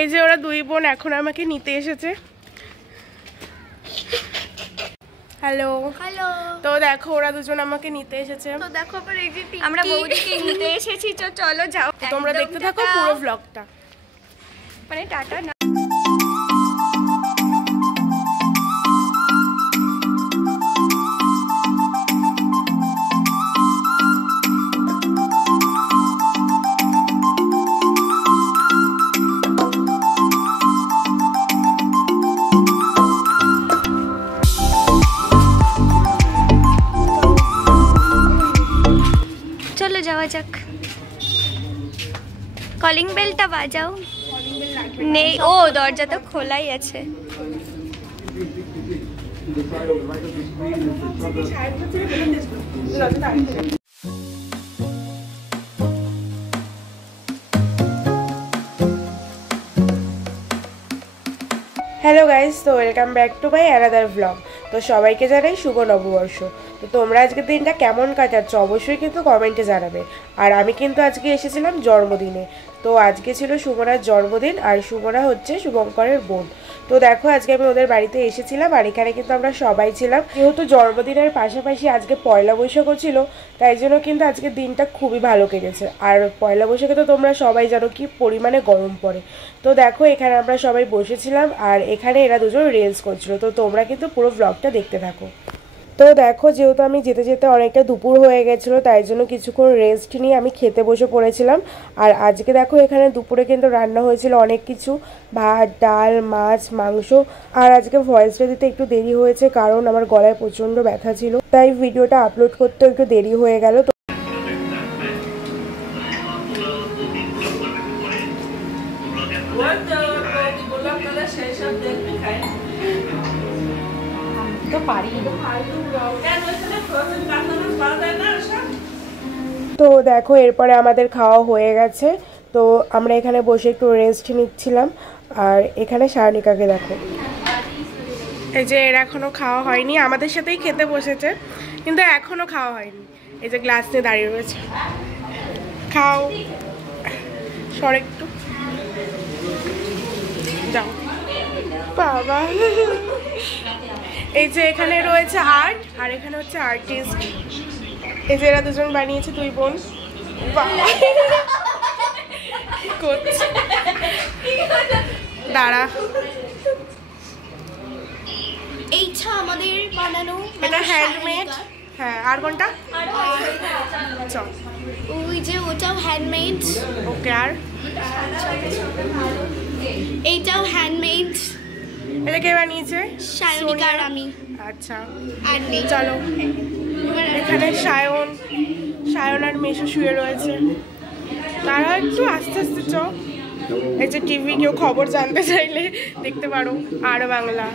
এই যে ওরা দুই বোন এখন আমাকে নিতে এসেছে। Hello hello. তো দেখো ওরা দুজন আমাকে নিতে এসেছে। তো দেখো আবার এই যে আমরা বৌদিকে নিতে এসেছি। তো চলো যাও, তোমরা দেখতে থাকো পুরো ব্লগটা। মানে টাটা না। চলো যাওয়া যাক। কলিং বেলটা বাজাও। নেই, ও দরজা তো খোলাই আছে। হ্যালো গাইস, তো welcome back to my another blog. তো সবাইকে জানাই শুভ নববর্ষ। তো তোমরা আজকের দিনটা কেমন কাটাচ্ছ অবশ্যই কিন্তু কমেন্টে জানাবে। আর আমি কিন্তু আজকে এসেছিলাম জন্মদিনে। তো আজকে ছিল সুমনার জন্মদিন, আর সুমনা হচ্ছে শুভঙ্করের বোন। তো দেখো আজকে আমি ওদের বাড়িতে এসেছিলাম, আর এখানে কিন্তু আমরা সবাই ছিলাম। যেহেতু জন্মদিনের পাশাপাশি আজকে পয়লা বৈশাখও ছিল, তাই জন্য কিন্তু আজকের দিনটা খুবই ভালো কেটেছে। আর পয়লা বৈশাখে তো তোমরা সবাই জানো কি পরিমাণে গরম পড়ে। তো দেখো এখানে আমরা সবাই বসেছিলাম, আর এখানে এরা দুজন রিলস করছিল। তো তোমরা কিন্তু পুরো ব্লগটা দেখতে থাকো। তো দেখো যেহেতু আমি যেতে যেতে অনেকটা দুপুর হয়ে গেছিলো, তাই জন্য কিছুক্ষণ রেস্ট নিয়ে আমি খেতে বসে পড়েছিলাম। আর আজকে দেখো এখানে দুপুরে কিন্তু রান্না হয়েছিল অনেক কিছু, ভাত, ডাল, মাছ, মাংস। আর আজকে ভয়েসটা দিতে একটু দেরি হয়েছে, কারণ আমার গলায় প্রচণ্ড ব্যথা ছিল, তাই ভিডিওটা আপলোড করতে একটু দেরি হয়ে গেল। তো দেখো এরপরে আমাদের খাওয়া হয়ে গেছে। তো আমরা এখানে বসে একটু রেস্ট নিচ্ছিলাম। আর এখানে সায়নিকাকে দেখো, এই যে এর এখনো খাওয়া হয়নি, আমাদের সাথেই খেতে বসেছে কিন্তু এখনো খাওয়া হয়নি। এই যে গ্লাস নিয়ে দাঁড়িয়ে রয়েছে। খাও, সর একটু, যাও বাবা। এই যে এখানে রয়েছে আর্ট, আর এখানে হচ্ছে আর্টিস্ট। এই যে এরা দুজন বানিয়েছে, দুই বোন। দাঁড়া, এইটা আমাদের বানানো, এটা হ্যান্ডমেড। হ্যাঁ, আর কোনটা? চল, ওই যে ওটাও হ্যান্ডমেড। ওকে, আর এইটাও হ্যান্ডমেড। এটা কে বানিয়েছে? সায়নিকা আর আমি। আচ্ছা, আর নেই। চলো এখানে সায়ন আর মেশো শুয়ে রয়েছে। তারা একটু আস্তে আস্তে চ। এই যে টিভি, কেউ খবর জানতে চাইলে দেখতে পারো আর বাংলা।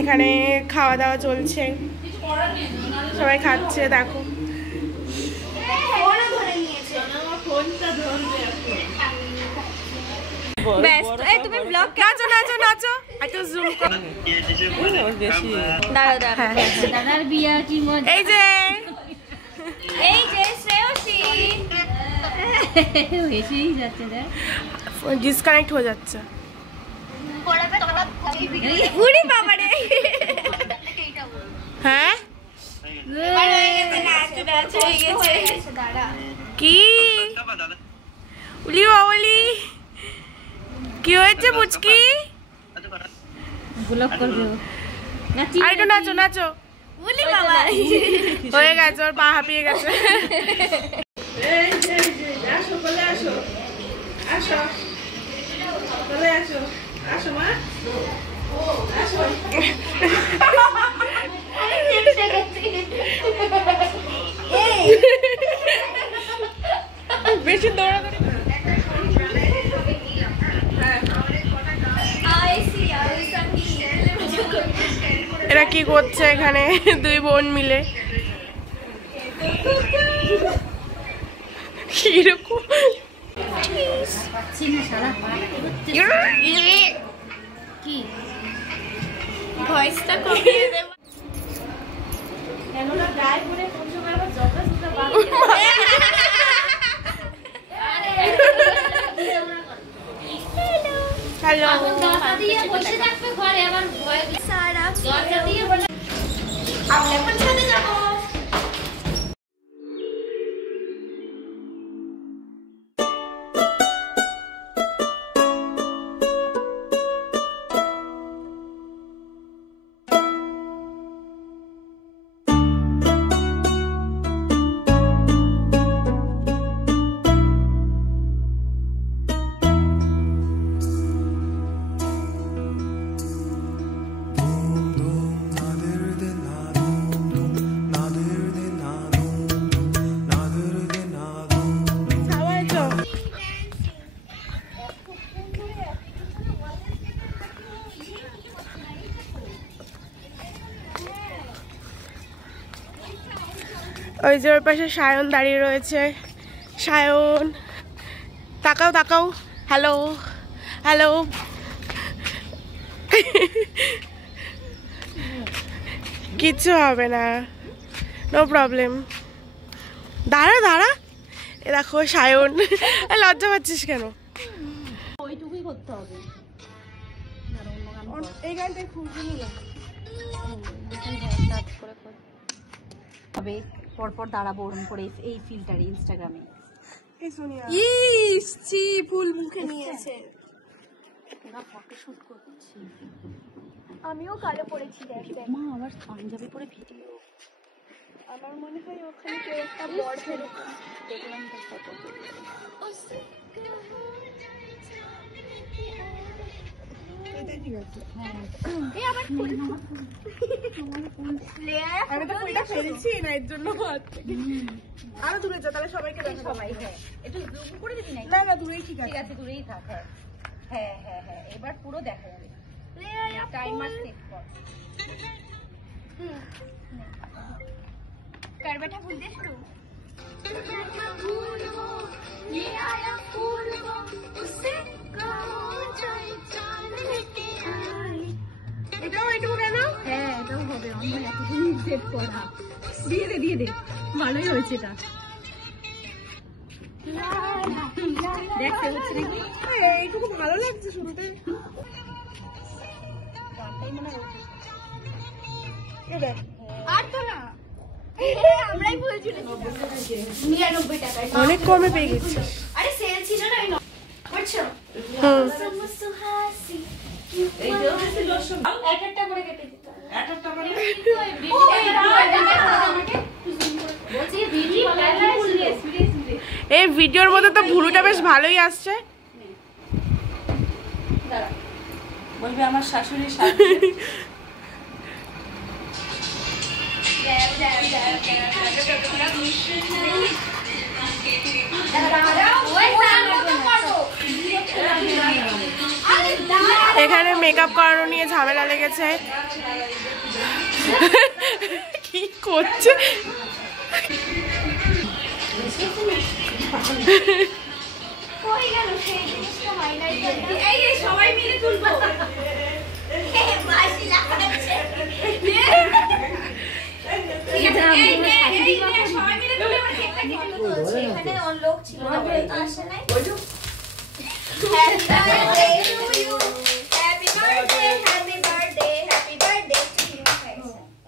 এখানে খাওয়া দাওয়া চলছে, সবাই খাচ্ছে। দেখো তুমি ব্লগ নাচো নাচো নাচো, একটু জুম করো। দাদার বিয়া কি মজা। এই যে শ্রেয়সী এসেই যাচ্ছে, দেখ ডিসকানেক্ট হয়ে যাচ্ছে। উড়ি বাবা রে। হ্যাঁ কি উলি বাবলি, কি হয়েছে মুচকি? আর একটু নাচো নাচো। উলি বাবা হয়ে গেছে, ওর পা হাঁপিয়ে গেছে। বেশি দৌড়াদৌড়ি। এরা কি করছে এখানে দুই বোন মিলে? কিরকম কি ভয়েসটা কমিয়ে দেব। কেননা গায়ে পড়ে কোন সময় আবার জগা সুতা বাঁধে। হ্যালো। ওই যে ওর পাশে সায়ন দাঁড়িয়ে রয়েছে। সায়ন তাকাও তাকাও, হ্যালো হ্যালো। কিচ্ছু হবে না, নো প্রবলেম। দাঁড়া দাঁড়া, এ দেখো সায়ন। লজ্জা পাচ্ছিস কেন? ওইটুকুই করতে হবে। এই গানটা খুব তবে পরপর দাঁড়াবো ওরম করে এই ফিল্টারে ইনস্টাগ্রামে। ফুল মুখে নিয়েছে। ওরা ফটোশুট করছি। আমিও কালো পরেছি, দেখ দেখ। মা আবার পাঞ্জাবি পরে ভিডিও। আমার মনে হয় ওখানে কেউ একটা বড় ফেলে দেখলাম তো ফটো। আমি তো ফুলটা ফেলছি না, এর জন্য আরো দূরে যা, তাহলে সবাইকে দেখা সবাই হ্যাঁ একটু জুম করে দিবি না? না না, দূরেই ঠিক আছে। ঠিক আছে দূরেই থাক। হ্যাঁ হ্যাঁ হ্যাঁ হ্যাঁ এবার পুরো দেখা যাবে। টাইমার সেট কর। कर बैठा फूल दे शुरू। এটাও এটুকু কেন? হ্যাঁ এটাও হবে। অন্য এতদিন সেট করা। দিয়ে দে দিয়ে দে, ভালোই হয়েছে এটা। দেখতে হচ্ছে নাকি? এইটুকু ভালো লাগছে শুরুতে। গানটাই মনে হয় আর তো না, আমরাই ভুল ছিল। 99 টাকায় অনেক কমে পেয়ে গেছি। আরে সেল ছিল না, ওই বুঝছো? সুহাসি এই যে একটা করে কেটে দিতে একটা করে বলছি ভিডিও সিরিয়াসলি এই ভিডিওর মধ্যে তো ভুরুটা বেশ ভালোই আসছে। বলবে আমার শাশুড়ি এখানে মেকআপ করানো নিয়ে ঝামেলা লেগেছে। কি করছে? কই গেল সেই জিনিসটা হাইলাইট করতে? এই যে সবাই মিলে তুলবো। মাসি লাগাচ্ছে। ঠিক আছে, এই নে সবাই মিলে তুলে আমরা কেকটা কেটে তুলছি। এখানে অন লোক ছিল না, তো আসে নাই। Happy birthday to you, happy birthday, happy birthday, happy birthday to you.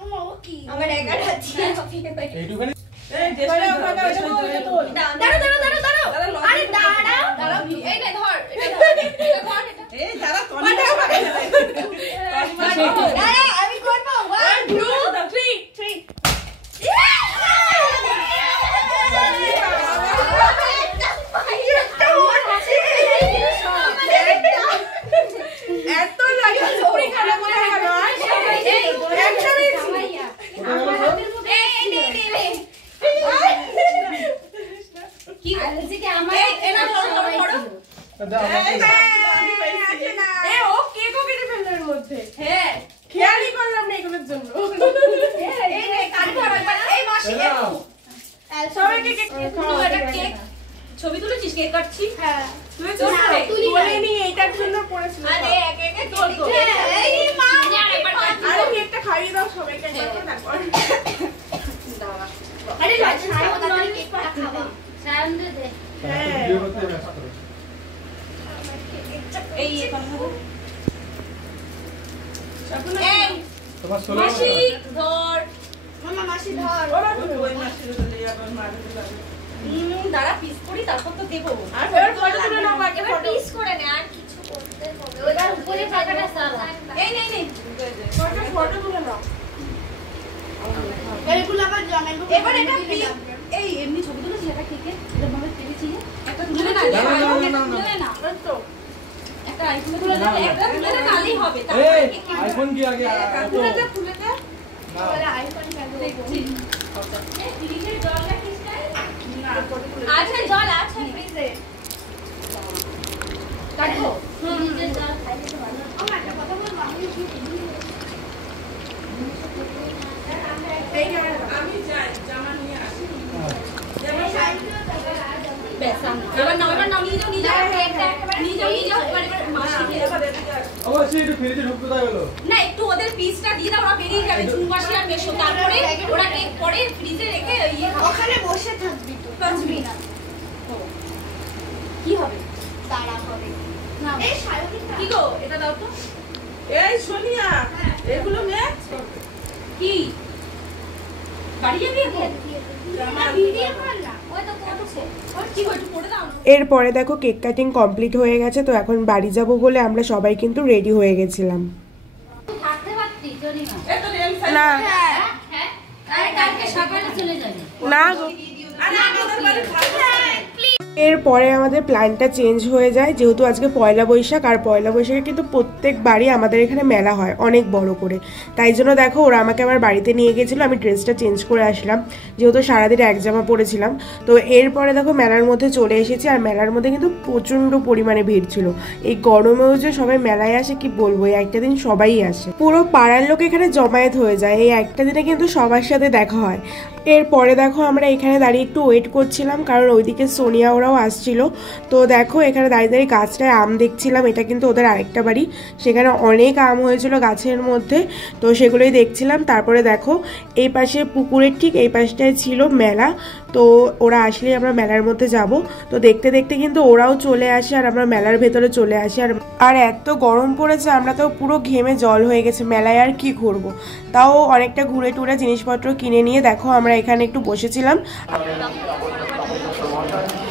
ও কি আমার একার হাতে হ্যাপি বার্থডে। এইটুখানি আরে দাঁড়াও, এই নে ধর, আমি করবো। 1 2 3 এত লাগে সুপুরি খানা বলে গেল। কি বলছি কি আমার এনা সবাই ছিল। ও কেকও কেটে ফেললো এর মধ্যে। হ্যাঁ খেয়ালই করলাম না এগুলোর জন্য। এই নে কাট ধর, এই মাসি সবাইকে কেক কেক ছবি তুলেছিস? কেক কাটছি। হ্যাঁ তুলিনি, এইটার জন্য পড়েছিল। আরে এক এক তোল তো। এই মা আরে কেকটা খাইয়ে দাও সবাইকে তারপর। আরে সায়ন তাড়াতাড়ি কেকটা খাওয়া। সায়ন দে দে। হ্যাঁ ভিডিও করতে ব্যস্ত। এই তোমার মাসি ধর মাসি ধর দাঁড়া পিস করি তারপর তো দেবো আর ফটো তুলে নাও আগে পিস করে নে আর কিছু করতে হবে ওটা উপরে টাকাটা সারা এই নেই নেই ফটো তুলে নাও এইগুলো আবার জানাইবো এবার এটা এই এমনি ছবি তুলেছি এটা কেকে এটা ভাবে পেরেছি একটা তুলে না তুলে না তো একটা আইফোন তুলে না একটা তুলে না নালেই হবে এই আইফোন কি আগে তুলে দে বলে আইফোন কেন দেখছি এই ফ্রিজের জল রাখিস না আচ্ছা জল আছে ফ্রিজে কাটবো ফ্রিজের জল খাইলে তো ভালো আমার একটা কথা বল আমি কি আমি যাই জামা নিয়ে আসি এবার নাও নিয়ে যাও অবশ্যই একটু ফ্রিজে ঢুকতে দেওয়া হলো না একটু ওদের পিসটা দিয়ে দাও ওরা বেরিয়ে যাবে চুনবাসি আর মেশো তারপরে ওরা কেক পরে ফ্রিজে রেখে ইয়ে ওখানে বসে থাকবি তো পাঁচবি না কি হবে তারা হবে না এই শায়কি কি গো এটা দাও তো এই সোনিয়া এগুলো ম্যাচ কি বাড়ি যাবি এখন ভিডিও কর না ওই তো করছে কি হলো একটু পড়ে দাও এরপরে দেখো কেক কাটিং কমপ্লিট হয়ে গেছে, তো এখন বাড়ি যাব বলে আমরা সবাই কিন্তু রেডি হয়ে গেছিলাম। থাকতে পারতি যদি না না হ্যাঁ আরে কালকে সকালে চলে যাবে না গো। এরপরে আমাদের প্ল্যানটা চেঞ্জ হয়ে যায়, যেহেতু আজকে পয়লা বৈশাখ, আর পয়লা বৈশাখে কিন্তু প্রত্যেকবারই আমাদের এখানে মেলা হয় অনেক বড় করে। তাই জন্য দেখো ওরা আমাকে আমার বাড়িতে নিয়ে গেছিলো, আমি ড্রেসটা চেঞ্জ করে আসলাম, যেহেতু সারাদিন এক জামা পরেছিলাম। তো এরপরে দেখো মেলার মধ্যে চলে এসেছি, আর মেলার মধ্যে কিন্তু প্রচণ্ড পরিমাণে ভিড় ছিল। এই গরমেও যে সবাই মেলায় আসে কি বলবো, এই একটা দিন সবাই আসে, পুরো পাড়ার লোক এখানে জমায়েত হয়ে যায়। এই একটা দিনে কিন্তু সবার সাথে দেখা হয়। এরপরে দেখো আমরা এখানে দাঁড়িয়ে একটু ওয়েট করছিলাম, কারণ ওইদিকে সোনিয়া ওরাও আসছিল। তো দেখো এখানে দাঁড়িয়ে দাঁড়িয়ে গাছটায় আম দেখছিলাম, এটা কিন্তু ওদের আরেকটা বাড়ি, সেখানে অনেক আম হয়েছিল গাছের মধ্যে, তো সেগুলোই দেখছিলাম। তারপরে দেখো এই পাশে পুকুরের ঠিক এই পাশটায় ছিল মেলা, তো ওরা আসলেই আমরা মেলার মধ্যে যাব। তো দেখতে দেখতে কিন্তু ওরাও চলে আসে আর আমরা মেলার ভেতরে চলে আসি। আর এত গরম পড়েছে, আমরা তো পুরো ঘেমে জল হয়ে গেছে, মেলায় আর কি ঘুরবো। তাও অনেকটা ঘুরে টুরে জিনিসপত্র কিনে নিয়ে দেখো আমরা এখানে একটু বসেছিলাম।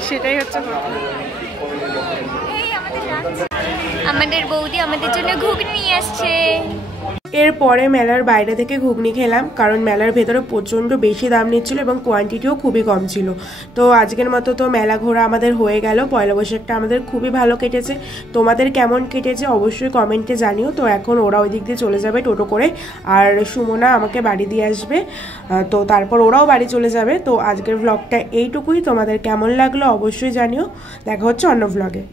সেটাই হচ্ছে আমাদের বৌদি আমাদের জন্য ঘুগনি নিয়ে আসছে। এরপরে মেলার বাইরে থেকে ঘুগনি খেলাম, কারণ মেলার ভেতরে প্রচণ্ড বেশি দাম নিচ্ছিল এবং কোয়ান্টিটিও খুবই কম ছিল। তো আজকের মতো তো মেলা ঘোরা আমাদের হয়ে গেল। পয়লা বৈশাখটা আমাদের খুবই ভালো কেটেছে। তোমাদের কেমন কেটেছে অবশ্যই কমেন্টে জানিও। তো এখন ওরা ওই দিক দিয়ে চলে যাবে টোটো করে, আর সুমনা আমাকে বাড়ি দিয়ে আসবে, তো তারপর ওরাও বাড়ি চলে যাবে। তো আজকের ভ্লগটা এইটুকুই, তোমাদের কেমন লাগলো অবশ্যই জানিও। দেখা হচ্ছে অন্য ভ্লগে।